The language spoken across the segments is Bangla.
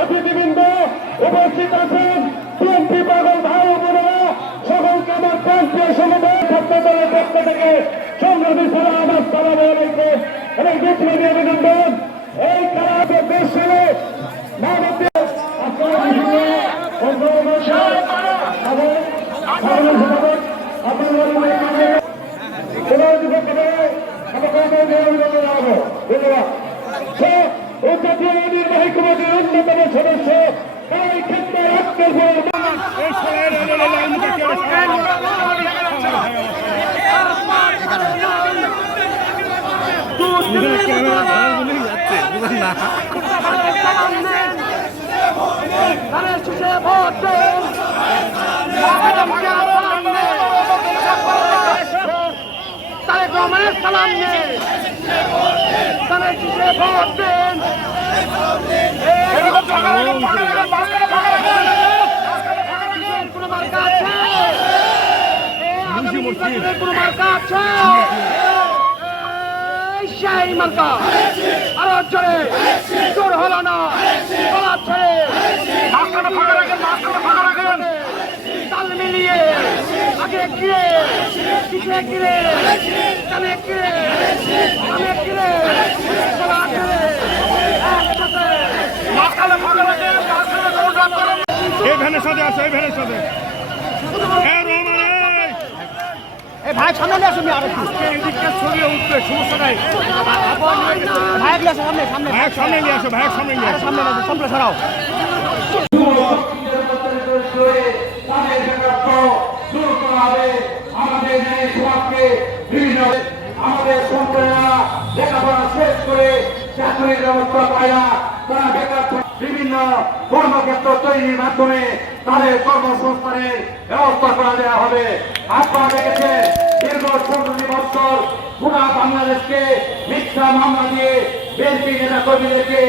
অতিথিবৃন্দ উপস্থিত আছেন, বিএনপি পাগল ভাই বোনেরা, সকলকে আমার প্রান্তীয় সমুদায় ছাত্রদলের পক্ষ থেকে সংগ্রামী সালাম, আসসালামু আলাইকুম এবং বিপ্লবী অভিনন্দন। এই খেলা দেশ ছিল নির্বাহী কমিটির অন্যতম সদস্য এই ক্ষেত্রে সালাম নেই ভোট দেন। কোনো মার্কা আছে? কোনো মার্কা আছে? সেই মার্কা আরো জোরে জোর হলো না, তাল মিলিয়ে আগে গিয়ে পিছিয়ে গিয়ে কানে গিয়ে কানে গিয়ে এই ভ্যানের সাথে আছে, এই ভ্যানের সাথে ভাই সামনে নিয়ে আসুন, আর একটু এদিকটা ছড়িয়ে উঠবে, সমস্যা নাই। ভাই সামনে সামনে ভাইয়ের সামনে নিয়ে আসো, ভাইয়ের সামনে নিয়ে আসো। সামনে সামনে সরাও। আমাদের সন্তানেরা লেখাপড়া শেষ করে চাকরির ব্যবস্থা পায় না, তারা বেকার বিভিন্ন কর্মক্ষেত্র তৈরির মাধ্যমে তাদের কর্মসংস্থানের ব্যবস্থা করা দেওয়া হবে। আপনারা দেখেছেন দীর্ঘ ১৫ বছর পুরা বাংলাদেশকে মিথ্যা মামলা দিয়ে বিএনপি নেতা কর্মীদেরকে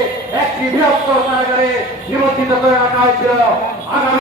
একটি বৃহত্তর কারাগারে নিবন্ধিত করে রাখা হয়েছিল।